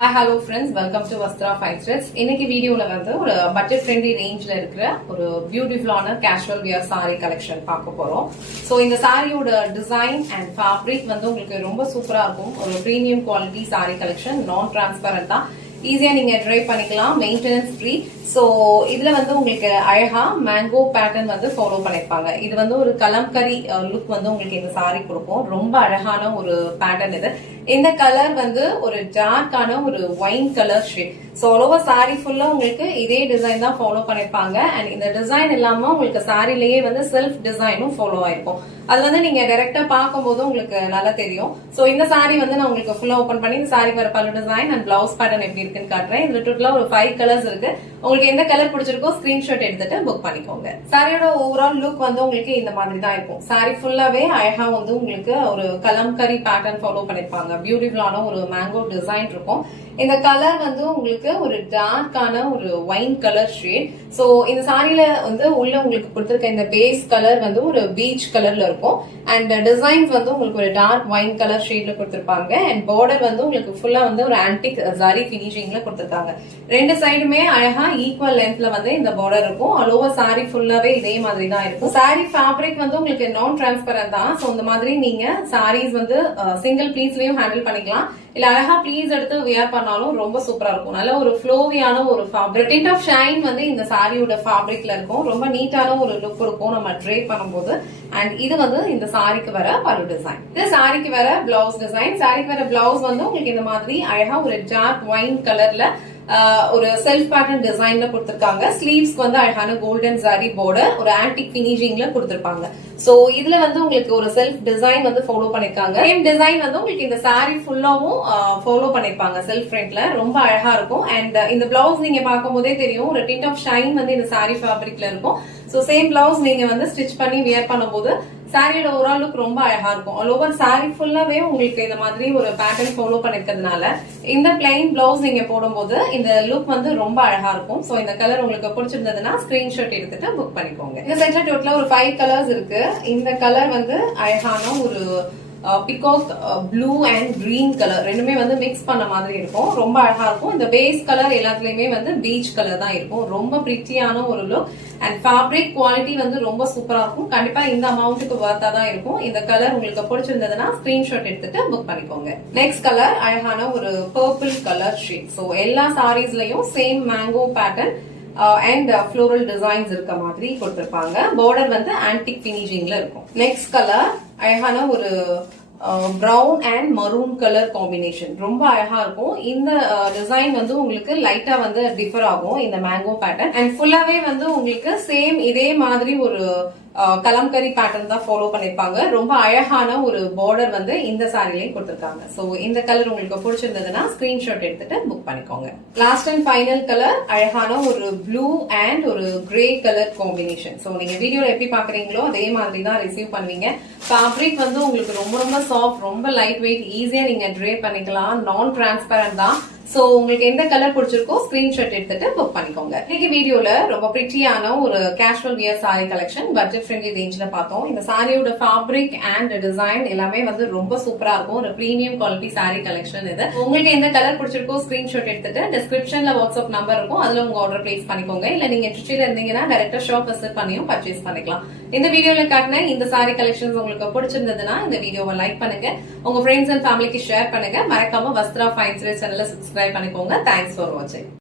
Hello friends, welcome to Vastra fine threads. இன்னைக்கு வீடியோல வந்து ஒரு பட்ஜெட் ஃப்ரெண்ட்லி ரேஞ்ச்ல இருக்கிற ஒரு பியூட்டிஃபுல்லான கேஷுவல் வியர் சாரி கலெக்ஷன் பார்க்க போறோம். ஸோ இந்த சாரியோட டிசைன் அண்ட் ஃபேப்ரிக் வந்து உங்களுக்கு ரொம்ப சூப்பரா இருக்கும். ஒரு பிரீமியம் குவாலிட்டி சாரி கலெக்ஷன், நான் டிரான்ஸ்பரண்ட் தான், ஈஸியா நீங்க ட்ரை பண்ணிக்கலாம், மெயின்டெனன்ஸ் ஃப்ரீ. சோ இதுல வந்து உங்களுக்கு அழகா மேங்கோ பேட்டர்ன் வந்து ஃபாலோ பண்ணிருப்பாங்க. இது வந்து ஒரு கலம்கரி லுக் வந்து உங்களுக்கு இந்த சாரி கொடுக்கும். ரொம்ப அழகான ஒரு பேட்டர்ன் இது. இந்த கலர் வந்து ஒரு டார்க்கான ஒரு wine colour shade. So over sorry ஃபுல்லா உங்களுக்கு இதே டிசைன் தான் ஃபாலோ பண்ணிருப்பாங்க. அண்ட் இந்த டிசைன் இல்லாம உங்களுக்கு சாரிலேயே வந்து செல்ஃப் டிசைனும் ஃபாலோ ஆயிருக்கும். அது வந்து நீங்க டைரக்டா பார்க்கும்போது உங்களுக்கு நல்லா தெரியும். சோ இந்த சாரி வந்து நான் உங்களுக்கு ஃபுல்லா ஓபன் பண்ணி இந்த சாரி வர பல்லு டிசைன் அண்ட் பிளவுஸ் பேட்டர்ன் எப்படி இருக்குன்னு காட்டுறேன். இதுல டோட்டலா ஒரு 5 கலர்ஸ் இருக்கு. உங்களுக்கு எந்த கலர் பிடிச்சிருக்கோ ஸ்கிரீன்ஷாட் எடுத்துட்டு புக் பண்ணிக்கோங்க. சாரியோட ஓவரால் லுக் வந்து உங்களுக்கு இந்த மாதிரி தான் இருக்கும். சாரி ஃபுல்லாவே அழகா வந்து உங்களுக்கு ஒரு கலம்கரி பேட்டர்ன் ஃபாலோ பண்ணிருப்பாங்க. பியூட்டிஃபுல்லான ஒரு மேங்கோ டிசைன் இருக்கும். இந்த கலர் வந்து உங்களுக்கு ஒரு டார்க்கான ஒரு ஒயின் கலர் ஷேட். சோ இந்த சாரியில வந்து உள்ள உங்களுக்கு கொடுத்திருக்க இந்த பேஸ் கலர் வந்து ஒரு பீச் கலர்ல இருக்கும். அண்ட் டிசைன்ஸ் வந்து உங்களுக்கு ஒரு டார்க் ஒயின் கலர் ஷேட்ல கொடுத்திருப்பாங்க. அண்ட் பார்டர் வந்து உங்களுக்கு ஃபுல்லா வந்து ஒரு ஆன்டிக் ஜரி பினிஷிங்ல கொடுத்திருக்காங்க. ரெண்டு சைடுமே அழகா ஈக்குவல் லென்த்ல வந்து இந்த பார்டர் இருக்கும். ஆல் ஓவர் சாரி ஃபுல்லாவே இதே மாதிரி தான் இருக்கும். சாரி ஃபேப்ரிக் வந்து உங்களுக்கு நான் டிரான்ஸ்பரண்ட் தான். சோ இந்த மாதிரி நீங்க சாரீஸ் வந்து சிங்கிள் பீஸ்லயும் ஹேண்டில் பண்ணிக்கலாம். இல்ல அழகா ப்ளீஸ் எடுத்து வியர் பண்ணாலும் ரொம்ப சூப்பரா இருக்கும். நல்ல ஒரு ஃப்ளோவியான ஒரு ஃபேப்ரிக், டிண்ட் ஆஃப் ஷைன் வந்து இந்த சாரியோட ஃபேப்ரிக்ல இருக்கும். ரொம்ப நீட்டான ஒரு லுக் கொடுக்கும் நம்ம ட்ரை பண்ணும்போது. அண்ட் இது வந்து இந்த சாரிக்கு வர பல்லு டிசைன். இது சாரிக்கு வர பிளவுஸ் டிசைன். சாரிக்கு வர பிளவுஸ் வந்து உங்களுக்கு இந்த மாதிரி அழகா ஒரு டார்க் ஒயின் கலர்ல ஒரு செல்ஃப் பேட்டர்ன் டிசைன்ல கொடுத்திருக்காங்க. ஸ்லீவ்ஸ்க்கு வந்து அழகான கோல்டன் சாரி பார்டர் ஒரு ஆன்டிக் பினிஷிங்ல கொடுத்திருப்பாங்க. சோ இதுல வந்து உங்களுக்கு ஒரு செல்ஃப் டிசைன் வந்து ஃபாலோ பண்ணிருக்காங்க. சேம் டிசைன் வந்து உங்களுக்கு இந்த சாரி ஃபுல்லாவும் ஃபாலோ பண்ணிருப்பாங்க செல்ஃப் ஃப்ரண்ட்ல. ரொம்ப அழகா இருக்கும். அண்ட் இந்த பிளவுஸ் நீங்க பார்க்கும் போதே தெரியும், ஒரு டிண்ட் ஆஃப் ஷைன் வந்து இந்த சாரி ஃபேப்ரிக்ல இருக்கும். சோ சேம் பிளவுஸ் நீங்க வந்து ஸ்டிச் பண்ணி வியர் பண்ணும்போது சாரியோட ஓவரால் லுக் ரொம்ப அழகா இருக்கும். ஆல் ஓவர் சாரி ஃபுல்லாவே உங்களுக்கு இந்த மாதிரி ஒரு பேட்டர்ன் ஃபாலோ பண்ணிருக்கிறதுனால இந்த பிளைன் பிளவுஸ் நீங்க போடும்போது இந்த லுக் வந்து ரொம்ப அழகா இருக்கும். சோ இந்த கலர் உங்களுக்கு பிடிச்சிருந்ததுன்னா ஸ்கிரீன்ஷாட் எடுத்துட்டு புக் பண்ணிக்கோங்க. இந்த செட்ல டோட்டலா ஒரு 5 கலர்ஸ் இருக்கு. இந்த கலர் வந்து அழகான ஒரு peacock blue and green colour ரெண்டுமே வந்து மிக்ஸ் பண்ண மாதிரி இருக்கும். ரொம்ப அழகா இருக்கும். இந்த பேஸ் கலர் எல்லாத்துலயுமே வந்து பீச் கலர் தான் இருக்கும். ரொம்ப பிரிட்டியான ஒரு லுக். அண்ட் ஃபேப்ரிக் குவாலிட்டி வந்து ரொம்ப சூப்பரா இருக்கும். கண்டிப்பா இந்த அமௌண்ட்டுக்கு வர்த்தா தான் இருக்கும். இந்த கலர் உங்களுக்கு பிடிச்சிருந்ததுன்னா ஸ்கிரீன்ஷாட் எடுத்துட்டு புக் பண்ணிக்கோங்க. நெக்ஸ்ட் கலர் அழகான ஒரு பர்பிள் கலர் ஷேட். சோ எல்லா சாரீஸ்லயும் same mango pattern and floral designs இருக்க மாதிரி கொடுத்திருப்பாங்க. பார்டர் வந்து ஆன்டிக் பினிஷிங்ல இருக்கும். நெக்ஸ்ட் கலர் அழகான ஒரு brown and maroon colour combination. ரொம்ப அழகா இருக்கும். இந்த டிசைன் வந்து உங்களுக்கு லைட்டா வந்து டிஃபர் ஆகும் இந்த மேங்கோ பேட்டர்ன். அண்ட் ஃபுல்லாவே வந்து உங்களுக்கு சேம் இதே மாதிரி ஒரு கலம்கரி பேட்டர்ன் தான் ஃபாலோ பண்ணிருப்பாங்க. ரொம்ப அழகான ஒரு பார்டர் வந்து இந்த சாரிலையும் கொடுத்திருக்காங்க. சோ இந்த கலர் உங்களுக்கு பிடிச்சிருந்ததுன்னா ஸ்கிரீன்ஷாட் எடுத்துட்டு புக் பண்ணிக்கோங்க. லாஸ்ட் அண்ட் ஃபைனல் கலர் அழகான ஒரு ப்ளூ அண்ட் ஒரு கிரே கலர் காம்பினேஷன். சோ நீங்க வீடியோல எப்படி பாக்குறீங்களோ அதே மாதிரி தான் ரிசீவ் பண்ணுவீங்க. ஃபேப்ரிக் வந்து உங்களுக்கு ரொம்ப ரொம்ப சாஃப்ட், ரொம்ப லைட் வெயிட், ஈஸியா நீங்க ட்ரே பண்ணிக்கலாம். நான் டிரான்ஸ்பரண்ட் தான். சோ உங்களுக்கு எந்த கலர் பிடிச்சிருக்கோ ஸ்கிரீன்ஷாட் எடுத்துட்டு புக் பண்ணிக்கோங்க. இன்னைக்கு வீடியோல ரொம்ப பிரிட்டியான ஒரு casual wear sari collection budget friendly ரேஞ்ச்ல பார்த்தோம். இந்த சாரியோட ஃபேப்ரிக் அண்ட் டிசைன் எல்லாமே வந்து ரொம்ப சூப்பரா இருக்கும். ஒரு பிரீமியம் குவாலிட்டி சாரி கலெக்ஷன் இது. உங்களுக்கு எந்த கலர் பிடிச்சிருக்கோ ஸ்கிரீன்ஷாட் எடுத்துட்டு டிஸ்கிரிப்ஷன்ல வாட்ஸ்அப் நம்பர் இருக்கும், அதுல உங்க ஆர்டர் பிளேஸ் பண்ணிக்கோங்க. இல்ல நீங்க இன்ட்ரெஸ்டா இருந்தீங்கன்னா டைரக்டா ஷாப் விசிட் பண்ணியும் பர்ச்சேஸ் பண்ணிக்கலாம். இந்த வீடியோல காட்டின இந்த சாரி கலெக்ஷன்ஸ் உங்களுக்கு பிடிச்சிருந்ததுன்னா இந்த வீடியோவை லைக் பண்ணுங்க, உங்க ஃப்ரெண்ட்ஸ் அண்ட் ஃபேமிலிக்கு ஷேர் பண்ணுங்க. மறக்காம வஸ்த்ரா ஃபைன் த்ரெட்ஸ் சேனலை சப்ஸ்கிரைப் பண்ணிக்கோங்க. தேங்க்ஸ் ஃபார் வாட்சிங்.